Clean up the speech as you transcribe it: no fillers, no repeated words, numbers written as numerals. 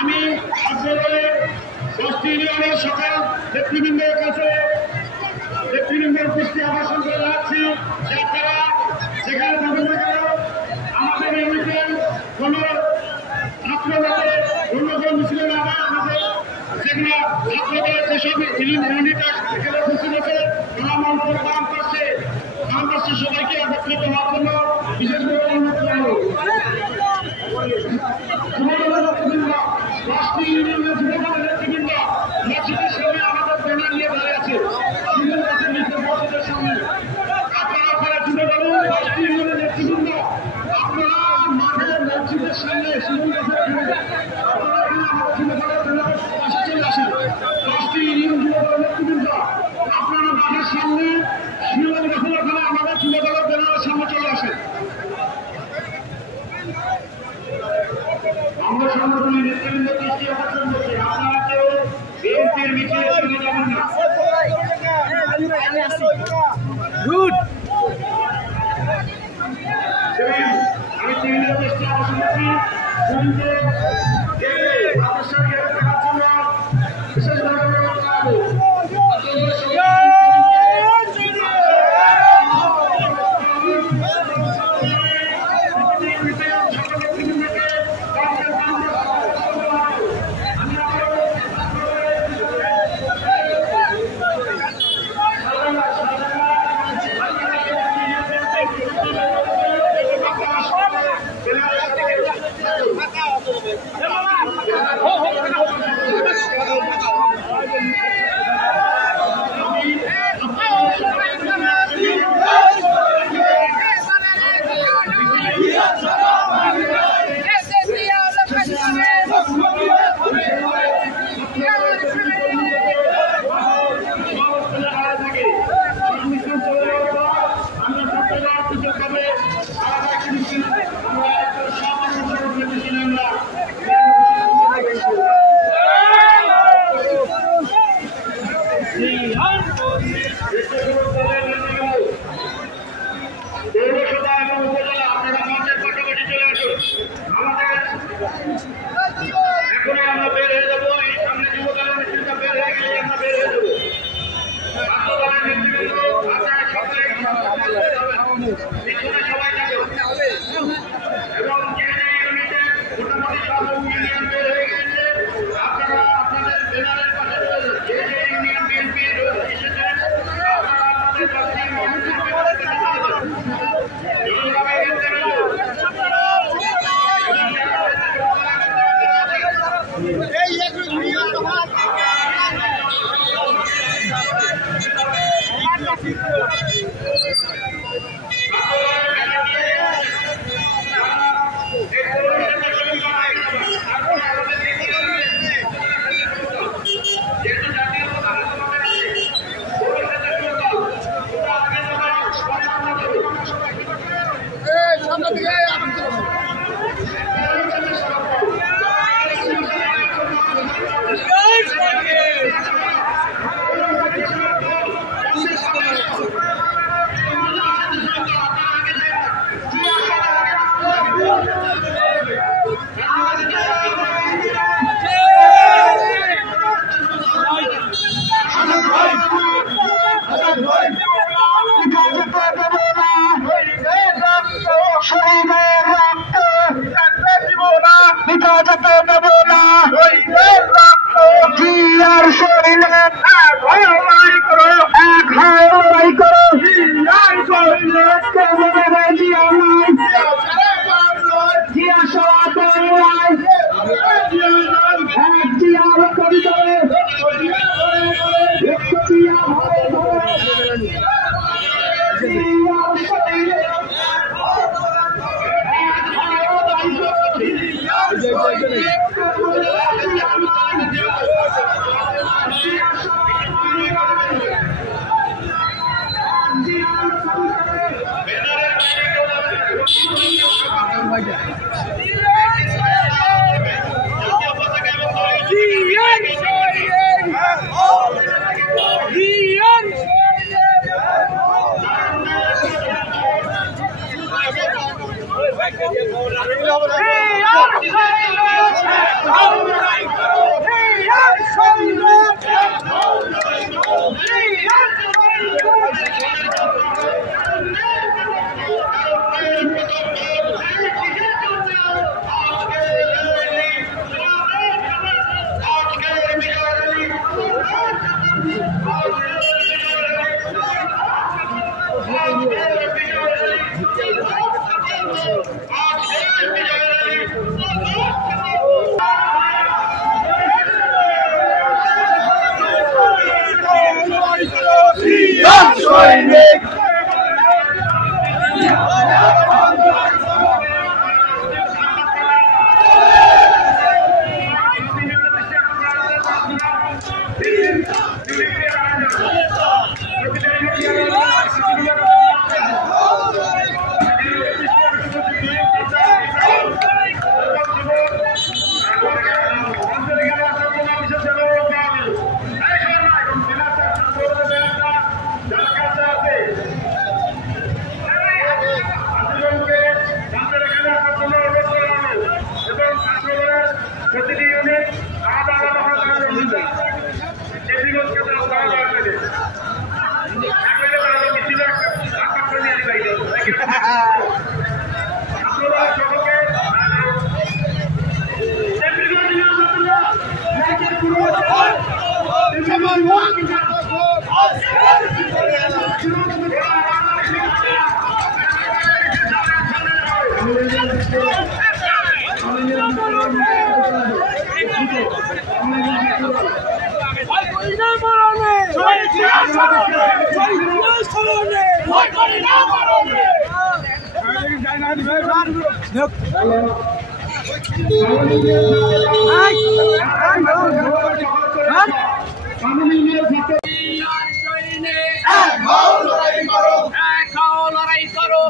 আমি সকাল নেতৃবৃন্দের কাছে নেতৃবৃন্দের দৃষ্টি আকর্ষণ করে যাচ্ছি যে আপনারা যেখানে থাকেন না কেন আমাদের এমনিতে কোন ছাত্রদের অন্য কোন মিছিল না আমাদের যেগুলো ছাত্রদের যেসব ইউনিট এখানে উপস্থিত আছে তারা মন্ত্র পালন করছে সবাইকে একত্রিত হওয়ার জন্য বিশেষ করে অনুরোধ করবো। রাষ্ট্রীয় ইউনিয়নের যুবদলের নেতৃবৃন্দ মসজিদের সামনে আমাদের ব্যানার নিয়ে দাঁড়িয়ে আছে মসজিদের সামনে। আপনারা যুবদলের রাষ্ট্রীয় ইউনিয়নের নেতৃবৃন্দ আপনারা মাঠে মসজিদের সামনে চলে আসেন। রাষ্ট্রীয় ইউনিয়ন যুবদলের নেতৃবৃন্দ আপনারা মাঠের সামনে শিলং গাছের ওখানে আমাদের যুবদলের ব্যানারের সামনে চলে আসেন। আমরা সংগঠনের নেতৃবৃন্দ দৃষ্টি আকর্ষণ করছি আপনারা কেউ বিএনপির মিছিলে চলে যাবেন না। আমি টিভির দৃষ্টি আকর্ষণ করছি আদর্শকে দেখার জন্য বিশেষভাবে অনুরোধ করবো। এখনই আমরা বের হয়ে যাবো। এই সামনে যুবদলের নেতৃত্ব বের হয়ে গেলে আমরা বের হয়ে যাবো। ছাত্রদলের নেতৃবৃন্দ আপনারা সকলে পিছনে সবাই যাবে এবং যে ইউনিটে মোটামুটি সব ইউনিয়ন বের হয়ে গেছে আপনারা আপনাদের ব্যানারের পাশে চলে যান। যে ইউনিয়ন বিএনপি এসেছে আপনারা আপনাদের পাশে লড়াই করো